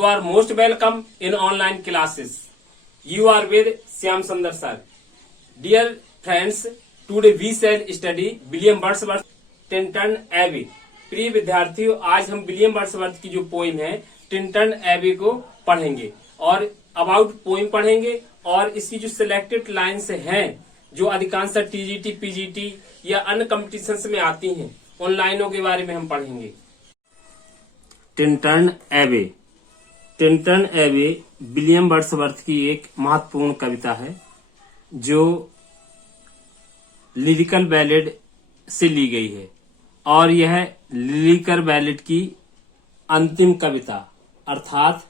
You are most welcome in online classes. You are with Shyam Sundar sir. Dear friends, today we shall study William Wordsworth Tintern Abbey. प्रिय विद्यार्थियों, आज हम William Wordsworth की जो poem है Tintern AB को पढ़ेंगे और अबाउट पोइम पढ़ेंगे और इसकी जो सिलेक्टेड लाइन्स हैं जो अधिकांश टीजीटी, पीजीटी या अन्य कॉम्पिटिशन्स में आती हैं उन लाइनों के बारे में हम पढ़ेंगे. Tintern Abbey. Tintern Abbey William Wordsworth की एक महत्वपूर्ण कविता है जो लिरिकल बैलेड से ली गई है और यह लिरिकल बैलेड की अंतिम कविता अर्थात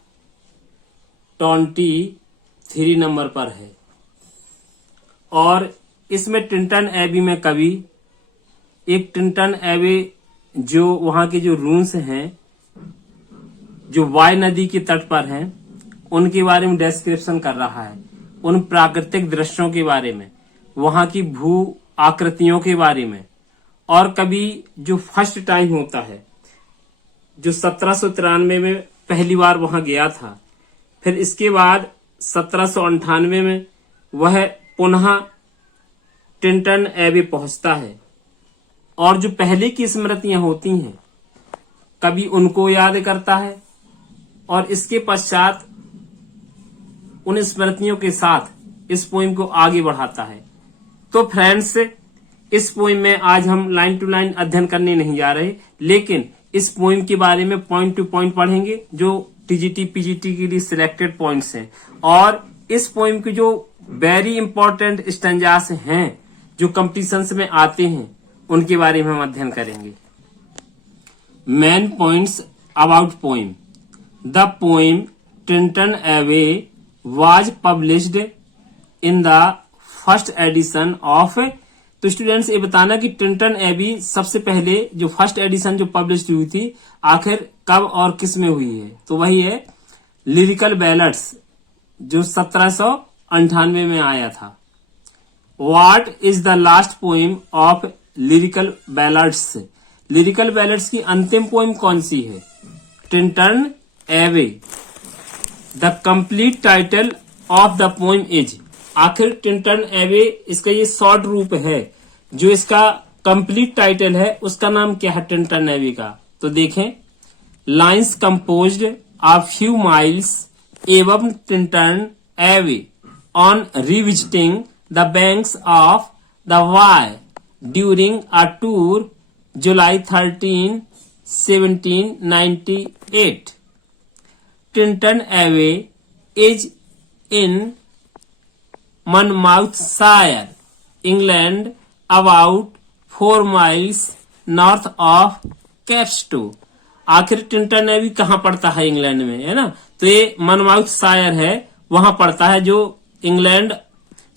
23 नंबर पर है. और इसमें टिंटन एबी में कवि एक टिंटन एबी जो वहां के जो रूम्स हैं जो वाई नदी के तट पर हैं उनके बारे में डिस्क्रिप्शन कर रहा है, उन प्राकृतिक दृश्यों के बारे में, वहां की भू आकृतियों के बारे में. और कभी जो फर्स्ट टाइम होता है जो 1793 में पहली बार वहां गया था, फिर इसके बाद 1798 में वह पुनः टिंटन एबी पहुंचता है और जो पहले की स्मृतियां होती हैं कभी उनको याद करता है और इसके पश्चात उन स्मृतियों के साथ इस पोइम को आगे बढ़ाता है. तो फ्रेंड्स, इस पोइम में आज हम लाइन टू लाइन अध्ययन करने नहीं जा रहे, लेकिन इस पोइम के बारे में पॉइंट टू पॉइंट पढ़ेंगे जो टीजीटी, पीजीटी के लिए सिलेक्टेड पॉइंट्स हैं. और इस पोइम के जो वेरी इंपॉर्टेंट स्टैंजास हैं जो कंपटीशंस में आते हैं उनके बारे में हम अध्ययन करेंगे. Main points about poem. The poem Tintern Abbey was published in the first edition of. तो स्टूडेंट्स ये बताना कि टिंटन एबी सबसे पहले जो फर्स्ट एडिशन जो पब्लिश हुई थी आखिर कब और किस में हुई है, तो वही है लिरिकल बैलेड्स जो 1798 में आया था. What is the last poem of lyrical ballads. Lyrical ballads की अंतिम पोइम कौन सी है? Tintern Abbey. The complete title of the poem is. आखिर टिंटन एबी इसका ये शॉर्ट रूप है, जो इसका कंप्लीट टाइटल है उसका नाम क्या है टिंटन एबी का? तो देखें, lines composed a few miles above Tintern Abbey on revisiting the banks of the Wye during a tour July 13, 1798. Tintern Abbey is in Monmouthshire, England, about 4 miles north of Chepstow. आखिर Tintern Abbey कहाँ पड़ता है? England में, है ना. तो ये मनमाउथशायर है, वहां पड़ता है जो इंग्लैंड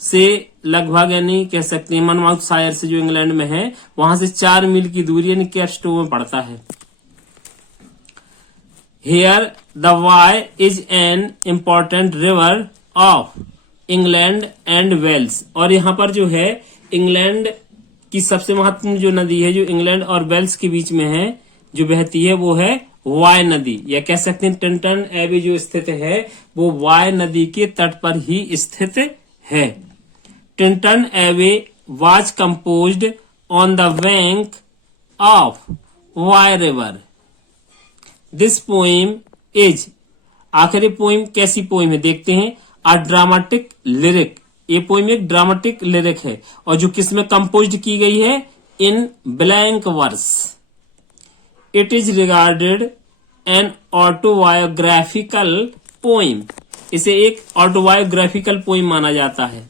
से लगभग यानी कह सकते हैं मनमाउथशायर से जो इंग्लैंड में है वहां से 4 मील की दूरी यानी कैप्स्टो में पड़ता है. Here the Wye is an important river of England and Wales. और यहाँ पर जो है इंग्लैंड की सबसे महत्वपूर्ण जो नदी है जो इंग्लैंड और वेल्स के बीच में है जो बहती है वो है वाई नदी, या कह सकते हैं टिंटन एबी जो स्थित है वो वाई नदी के तट पर ही स्थित है. Tintern Abbey was composed on the bank of Wye river. This poem is. आखिर पोइम कैसी पोइम है देखते हैं. A dramatic lyric. ये पोइम एक ड्रामेटिक लिरिक है और जो किसमें कंपोज्ड की गई है? In blank verse. It is regarded an autobiographical poem. इसे एक ऑटोबायोग्राफिकल पोइम माना जाता है.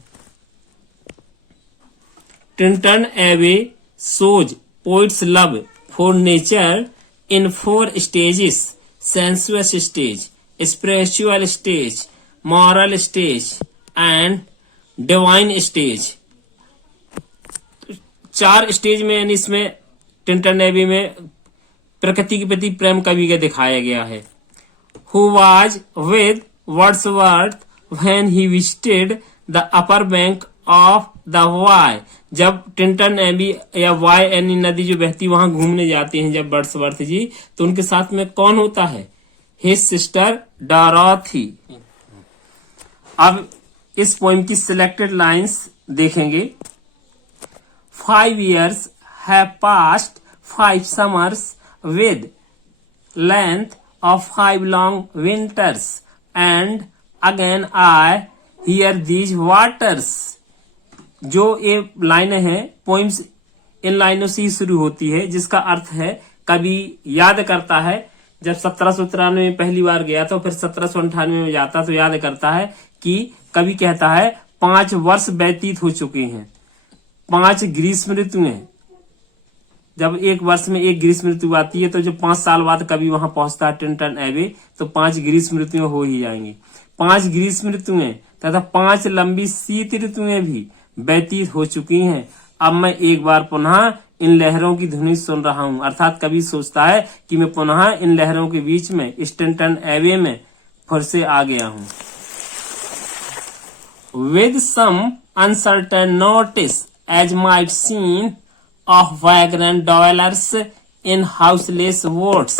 Tintern Abbey shows poet's love for nature in 4 stages. Sensuous stage, spiritual stage, moral stage and divine stage. 4 stage में यानी इसमें टिंटन एबी में प्रकृति के प्रति प्रेम कवि का दिखाया गया है. Who was with Wordsworth when he visited the upper bank of the Wye. जब टिंटन एबी या वाई यानी नदी जो बहती वहां घूमने जाते हैं जब वर्ड्सवर्थ जी, तो उनके साथ में कौन होता है? his sister Dorothy। अब इस पोइम की सिलेक्टेड लाइंस देखेंगे। 5 years have passed, 5 summers with length of 5 long winters, and again I hear these waters। जो ये लाइनें हैं पोइम्स इन लाइनों से ही शुरू होती है, जिसका अर्थ है कवि याद करता है जब 1793 में पहली बार गया था, फिर 1798 में जाता तो याद करता है कि कवि कहता है 5 वर्ष व्यतीत हो चुके हैं, 5 ग्रीष्म ऋतुएं। जब एक वर्ष में एक ग्रीष्म ऋतु आती है तो जब 5 साल बाद कभी वहां पहुंचता है टिंटन एबे तो 5 ग्रीष्म ऋतुएं हो ही जाएंगी। 5 ग्रीष्म ऋतुएं तथा 5 लंबी शीत ऋतुएं भी व्यतीत हो चुकी हैं। अब मैं एक बार पुनः इन लहरों की ध्वनि सुन रहा हूं। अर्थात कवि सोचता है कि मैं पुनः इन लहरों के बीच में इस टिंटन एबे में फिर से आ गया हूं। With some uncertain notice, as might seem, of vagrant dwellers in houseless woods,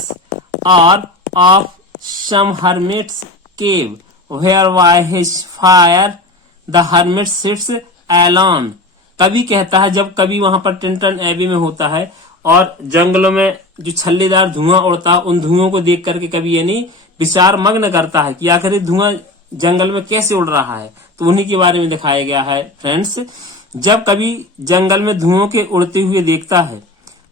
or of some hermit's cave, where by his fire the hermit sits alone। कवि कहता है जब कभी वहां पर टिंटन एबे में होता है और जंगलों में जो छल्लेदार धुआं उड़ता है, उन धुओं को देख करके कवि यानी विचार मग्न करता है कि आखिर धुआं जंगल में कैसे उड़ रहा है। तो उन्हीं के बारे में दिखाया गया है फ्रेंड्स। जब कभी जंगल में धुओं के उड़ते हुए देखता है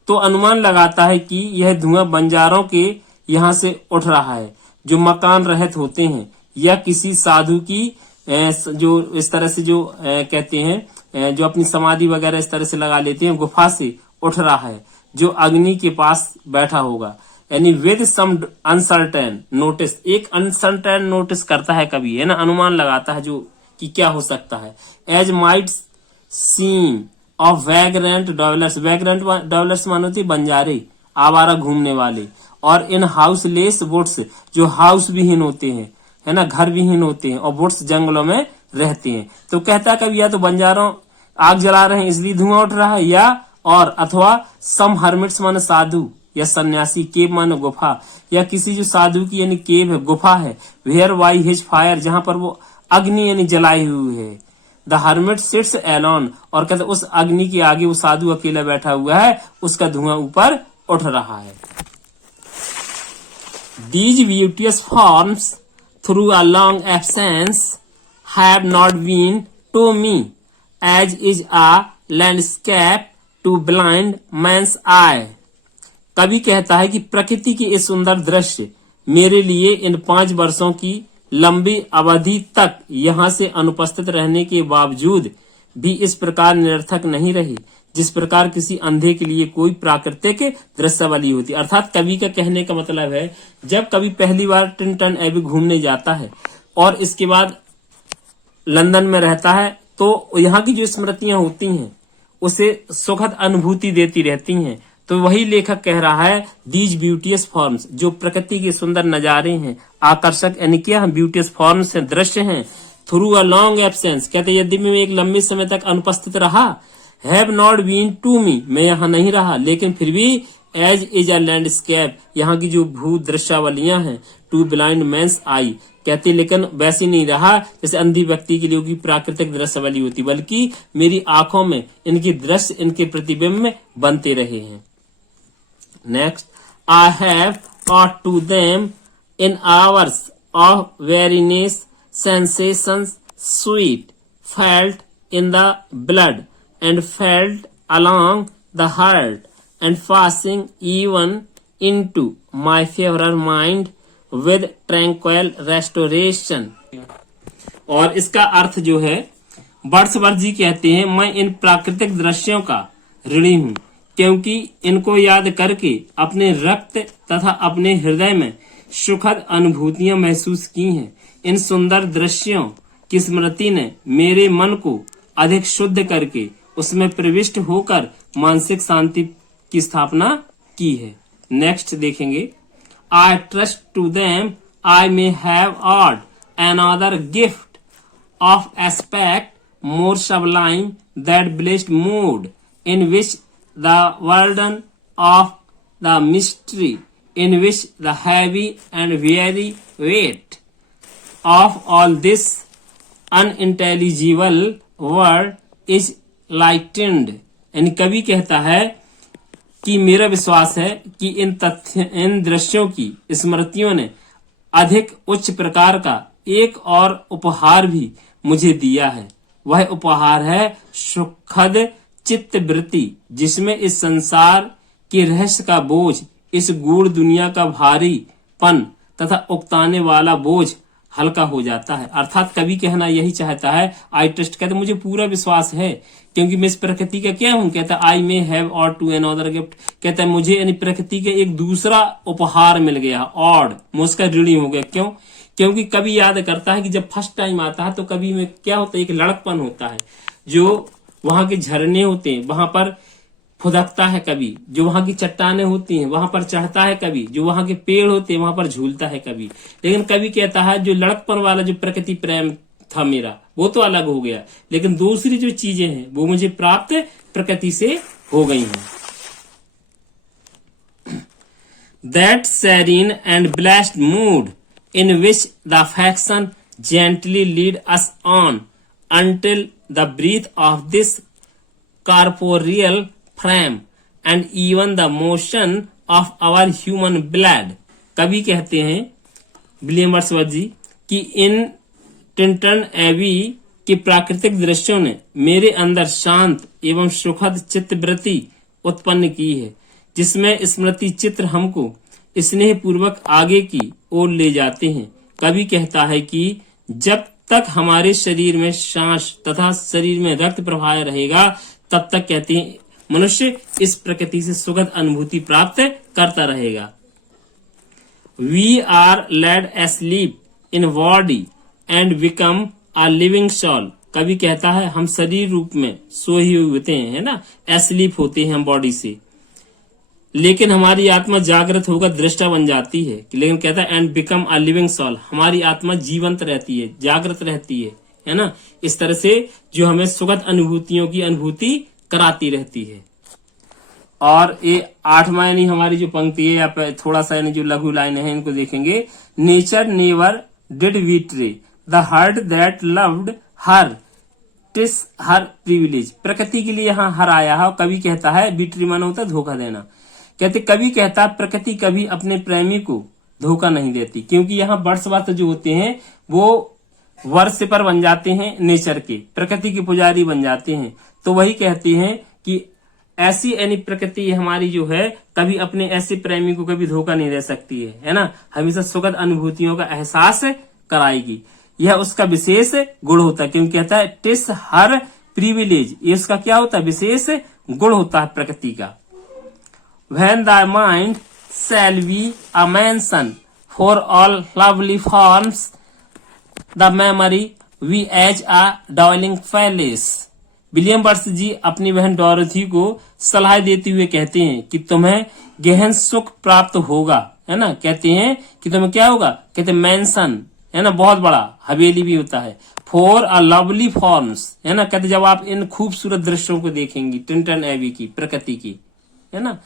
तो अनुमान लगाता है कि यह धुआं बंजारों के यहाँ से उठ रहा है, जो मकान रहित होते हैं, या किसी साधु की जो इस तरह से जो कहते हैं जो अपनी समाधि वगैरह इस तरह से लगा लेते हैं, गुफा से उठ रहा है, जो अग्नि के पास बैठा होगा। यानी विद सम अनसर्टेन नोटिस, एक अनसर्टेन नोटिस करता है कभी, है ना, अनुमान लगाता है जो कि क्या हो सकता है। As might seem of vagrant dwellers, vagrant dwellers मानो थे बंजारे, आवारा घूमने वाले, और इन हाउसलेस वुड्स, जो हाउस विहीन होते हैं, है ना, घर विहीन होते हैं, और वुड्स जंगलों में रहते हैं। तो कहता कभी या तो बंजारों आग जला रहे हैं इसलिए धुआं उठ रहा है, या और अथवा सम हर्मिट्स माने साधु या सन्यासी, केव माने गुफा, या किसी जो साधु की यानी केव है, गुफा है, वेयर वाई हिज फायर, जहां पर वो अग्नि यानी जलाई हुई है। द हर्मिट सिट्स एलोन, और कहते उस अग्नि के आगे वो साधु अकेला बैठा हुआ है, उसका धुआं ऊपर उठ रहा है। These beauteous forms through a long absence have not been to me, as is a landscape to blind man's eye। कवि कहता है कि प्रकृति के ये सुंदर दृश्य मेरे लिए इन 5 वर्षों की लंबी अवधि तक यहाँ से अनुपस्थित रहने के बावजूद भी इस प्रकार निरर्थक नहीं रही जिस प्रकार किसी अंधे के लिए कोई प्राकृतिक दृश्यावली होती। अर्थात कवि का कहने का मतलब है जब कवि पहली बार टिंटन एबे घूमने जाता है और इसके बाद लंदन में रहता है तो यहाँ की जो स्मृतियां होती हैं उसे सुखद अनुभूति देती रहती हैं। तो वही लेखक कह रहा है दीज ब्यूटियस फॉर्म्स, जो प्रकृति के सुंदर नजारे हैं, आकर्षक यानी क्या ब्यूटियस फॉर्म्स हैं, दृश्य हैं, थ्रू अ लॉन्ग एब्सेंस, कहते यदि मैं एक लंबे समय तक अनुपस्थित रहा, have not been to me, मैं यहाँ नहीं रहा, लेकिन फिर भी एज इज अ लैंडस्केप, यहाँ की जो भू दृश्यावलियां हैं, टू ब्लाइंड मैंस आई, कहते लेकिन वैसे नहीं रहा जैसे अंधी व्यक्ति के लिए प्राकृतिक दृश्यावली होती, बल्कि मेरी आंखों में इनकी दृश्य, इनके प्रतिबिंब में बनते रहे हैं। Next, I have taught to them in hours of weariness sensations sweet, felt in the blood and felt along the heart and passing even into my favorer mind with tranquil restoration। और इसका अर्थ जो है वर्षवर्ष जी कहते हैं मैं इन प्राकृतिक दृश्यों का ऋणी हूँ क्योंकि इनको याद करके अपने रक्त तथा अपने हृदय में सुखद अनुभूतियां महसूस की हैं। इन सुंदर दृश्यों की स्मृति ने मेरे मन को अधिक शुद्ध करके उसमें प्रविष्ट होकर मानसिक शांति की स्थापना की है। नेक्स्ट देखेंगे, I trust to them I may have owed another gift of aspect more sublime that blessed mood in which the burden of the mystery in which the heavy and weary weight of all this unintelligible word is lightened। यानी कवि कहता है कि मेरा विश्वास है कि इन दृश्यों की स्मृतियों ने अधिक उच्च प्रकार का एक और उपहार भी मुझे दिया है। वह उपहार है सुखद चित्तवृत्ति, जिसमें इस संसार के रहस्य का बोझ, इस गूढ़ दुनिया का भारीपन तथा उकताने वाला बोझ हल्का हो जाता है। अर्थात कवि कहना यही चाहता है, आई ट्रस्ट, कहते मुझे पूरा विश्वास है क्योंकि मैं इस प्रकृति का क्या हूं, कहता आई मे हैव और टू अनदर गिफ्ट, कहता है मुझे यानी प्रकृति का एक दूसरा उपहार मिल गया, और मैं उसका ऋणी हो गया। क्यों? क्योंकि कवि याद करता है कि जब फर्स्ट टाइम आता है तो कवि में क्या होता है, एक लड़कपन होता है, जो वहां के झरने होते हैं वहां पर फुदकता है कवि, जो वहां की चट्टाने होती हैं वहां पर चढ़ता है कवि, जो वहां के पेड़ होते हैं वहां पर झूलता है कवि। लेकिन कवि कहता है जो लड़कपन वाला जो प्रकृति प्रेम था मेरा, वो तो अलग हो गया, लेकिन दूसरी जो चीजें हैं वो मुझे प्राप्त प्रकृति से हो गई हैं। That serene and blessed mood in which the affection gently lead us on until the breath of this corporeal frame and even the motion of our human blood। कवि कहते हैं विलियम वर्ड्सवर्थ जी कि इन टिंटन एबी के प्राकृतिक दृश्यों ने मेरे अंदर शांत एवं सुखद चित्तवृत्ति उत्पन्न की है, जिसमें स्मृति चित्र हमको स्नेह पूर्वक आगे की ओर ले जाते हैं। कवि कहता है कि जब तक हमारे शरीर में सांस तथा शरीर में रक्त प्रवाह रहेगा तब तक, कहते हैं, मनुष्य इस प्रकृति से सुखद अनुभूति प्राप्त करता रहेगा। We are laid asleep in body and become a living soul। कवि कहता है हम शरीर रूप में सोए हुए होते हैं, है ना, एस्लीप होते हैं हम बॉडी से, लेकिन हमारी आत्मा जागृत होकर दृष्टा बन जाती है। लेकिन कहता है and become a living soul, हमारी आत्मा जीवंत रहती है, जागृत रहती है ना। इस तरह से जो हमें सुखद अनुभूतियों की अनुभूति कराती रहती है। और ये 8वां यानी हमारी जो पंक्ति है, या थोड़ा सा यानी जो लघु लाइन है इनको देखेंगे। Nature never did विट्रे the heart that loved her TISS her privilege. प्रकृति के लिए यहाँ हर आया है, और कवि कहता है विट्री माना होता है धोखा देना। कहते कवि कहता प्रकृति कभी अपने प्रेमी को धोखा नहीं देती, क्योंकि यहाँ वर्षवात जो होते हैं वो वर्ष पर बन जाते हैं, नेचर के प्रकृति के पुजारी बन जाते हैं। तो वही कहते हैं कि ऐसी यानी प्रकृति हमारी जो है कभी अपने ऐसे प्रेमी को कभी धोखा नहीं दे सकती है ना, हमेशा सुखद अनुभूतियों का एहसास कराएगी। यह उसका विशेष गुण होता है, क्योंकि कहता है टिस हर प्रिविलेज, ये उसका क्या होता है, विशेष गुण होता है प्रकृति का। When thy mind shall be a mansion for all lovely forms, the memory we as a dwelling palace। William Wordsworth ji अपनी बहन डोरोथी को सलाह देते हुए कहते हैं कि तुम्हें गहन सुख प्राप्त होगा, है ना। कहते हैं कि तुम्हें क्या होगा, कहते मैंसन, है ना, बहुत बड़ा हवेली भी होता है, फॉर अ लवली फॉर्म्स, है ना। कहते जब आप इन खूबसूरत दृश्यों को देखेंगी, टिंटन एबी की प्रकृति की, है ना,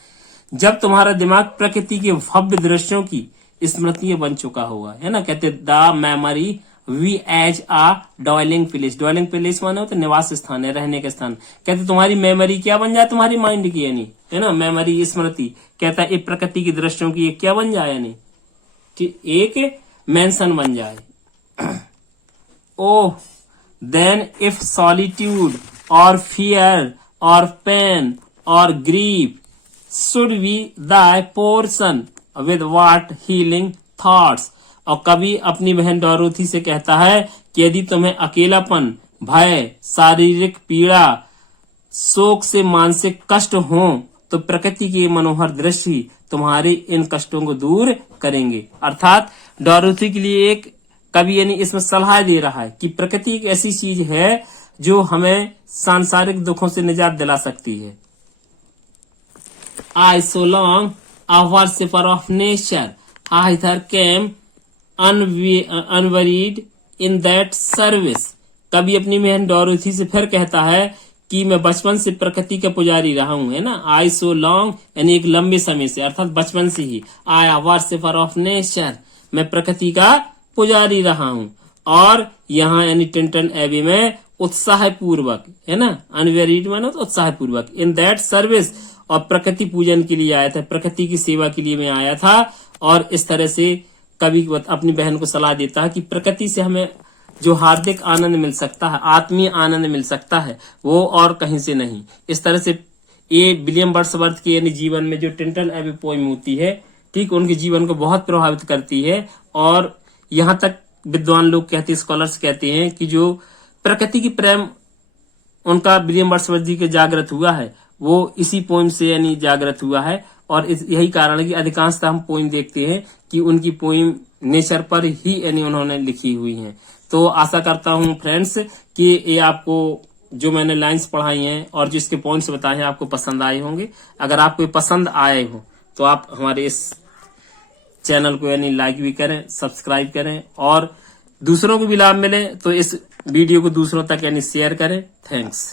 जब तुम्हारा दिमाग प्रकृति के भव्य दृश्यों की स्मृतियां बन चुका होगा, है ना। कहते the memory be as a dwelling place, dwelling place माने होता निवास स्थान है, रहने का स्थान। कहते तुम्हारी मेमोरी क्या बन जाए, तुम्हारी माइंड की, यानी, है ना, मेमोरी स्मृति। कहता है प्रकृति की दृश्यों की क्या बन जाए, यानी कि एक मेंशन बन जाए। ओह देन इफ सॉलिट्यूड और फियर और पेन और grief should be thy portion with what healing thoughts। और कभी अपनी बहन डोरोथी से कहता है कि यदि तुम्हें अकेलापन, भय, शारीरिक पीड़ा, शोक से मानसिक कष्ट हो तो प्रकृति के मनोहर दृश्य तुम्हारे इन कष्टों को दूर करेंगे। अर्थात डोरोथी के लिए एक कवि यानी इसमें सलाह दे रहा है कि प्रकृति एक ऐसी चीज है जो हमें सांसारिक दुखों से निजात दिला सकती है। I so long a worshipper of nature, I there came unwearied in that service। कभी अपनी बहन डोरोथी से फिर कहता है कि मैं बचपन से प्रकृति का पुजारी रहा हूं, है ना। आई सो लॉन्ग यानी एक लंबे समय से, अर्थात बचपन से ही। आई वर्शिपर ऑफ नेचर, मैं प्रकृति का पुजारी रहा हूं। और यहाँ यानी टिंटन एबी में उत्साह पूर्वक, है ना, अनवेरिड मानो तो उत्साह पूर्वक, इन दैट सर्विस, और प्रकृति पूजन के लिए आया था, प्रकृति की सेवा के लिए मैं आया था। और इस तरह से कवि अपनी बहन को सलाह देता है कि प्रकृति से हमें जो हार्दिक आनंद मिल सकता है, आत्मीय आनंद मिल सकता है, वो और कहीं से नहीं। इस तरह से ये विलियम वर्ड्सवर्थ के यानी जीवन में जो टिंटन एबी पोइम होती है, ठीक, उनके जीवन को बहुत प्रभावित करती है। और यहाँ तक विद्वान लोग कहते हैं, स्कॉलर्स कहते हैं कि जो प्रकृति की प्रेम उनका विलियम वर्ड्सवर्थ जी के जागृत हुआ है, वो इसी पोइम से यानी जागृत हुआ है। और यही कारण है कि अधिकांशतः हम पोइम देखते हैं कि उनकी पोइम नेचर पर ही यानी उन्होंने लिखी हुई हैं। तो आशा करता हूं फ्रेंड्स कि ये आपको जो मैंने लाइंस पढ़ाई हैं और जिसके पॉइंट्स बताए हैं आपको पसंद आए होंगे। अगर आपको पसंद आए हो तो आप हमारे इस चैनल को यानी लाइक भी करें, सब्सक्राइब करें, और दूसरों को भी लाभ मिले तो इस वीडियो को दूसरों तक यानी शेयर करें। थैंक्स।